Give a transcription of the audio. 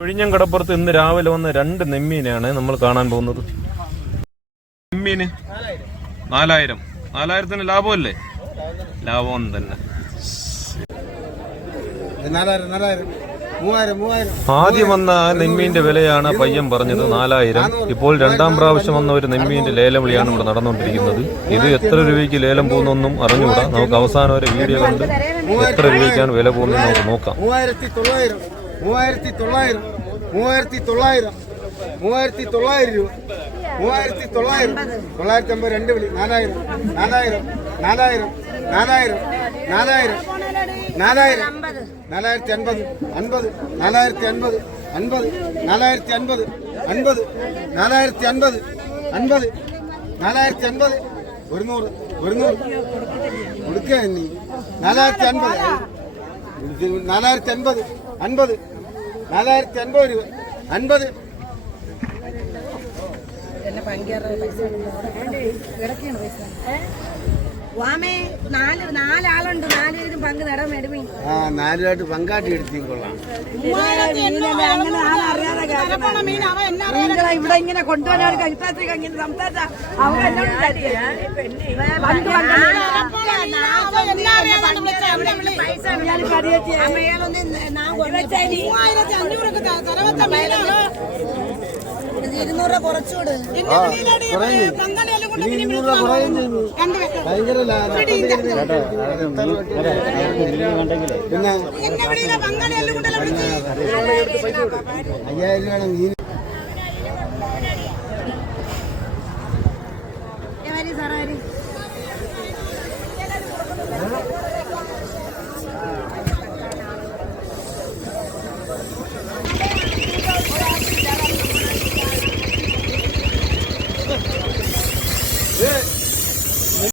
ഒഴിഞ്ഞം കടപ്പുറത്ത് ഇന്ന് രാവിലെ വന്ന രണ്ട് നെമ്മീനെയാണ് നമ്മൾ കാണാൻ പോകുന്നത്. നെമ്മീന്? നാലായിരം. നാലായിരത്തിന് ലാഭമല്ലേ? ലാഭം തന്നെ. ആദ്യം വന്ന ആ നെമ്മീന്റെ വിലയാണ് പയ്യൻ പറഞ്ഞത് നാലായിരം. ഇപ്പോൾ രണ്ടാം പ്രാവശ്യം വന്ന ഒരു നെമ്മീന്റെ ലേലം വിളിയാണ് ഇവിടെ നടന്നുകൊണ്ടിരിക്കുന്നത്. ഇത് എത്ര രൂപയ്ക്ക് ലേലം പോകുന്നൊന്നും അറിഞ്ഞുകൂടാ. നമുക്ക് അവസാനം ഒരു വീഡിയോ കണ്ട് എത്ര രൂപയ്ക്കാണ് വില പോകുന്നത് നമുക്ക് നോക്കാം. മൂവായിരത്തി തൊള്ളായിരം മൂവായിരത്തി തൊള്ളായിരം മൂവായിരത്തി തൊള്ളായിരം രൂപ മൂവായിരത്തി തൊള്ളായിരം തൊള്ളായിരത്തി അമ്പത് രണ്ട് വിളി നാലായിരം നാലായിരം നാലായിരം നാലായിരം നാലായിരം നാലായിരം നാലായിരത്തി അൻപത് അൻപത് നാലായിരത്തി അൻപത് അൻപത് നാലായിരത്തി അൻപത് അൻപത് നാലായിരത്തി അൻപത് അൻപത് നാലായിരത്തി അൻപത് ഒരുന്നൂറ് ഒരുന്നൂറ് കൊടുക്കുക നീ നാലായിരത്തി അൻപത് നാലായിരത്തി അൻപത് അൻപത് നാലായിരത്തി അൻപത് രൂപ അൻപത് നാലാളുണ്ട് നാലുപേരും പങ്ക് നടാൻ വേണ്ടി ആ നാലുമായിട്ട് പങ്കാട്ടി എടുത്തി കൊള്ളാം ഇവിടെ ഇങ്ങനെ കൊണ്ടുവരാൻ കഴിച്ചാത്തേക്ക് അങ്ങനെ സംസാരിച്ച ഇരുന്നൂറ് കുറച്ചുകൂട് ഭയങ്കര. പിന്നെ അയ്യായിരം രൂപയാണ് മീൻ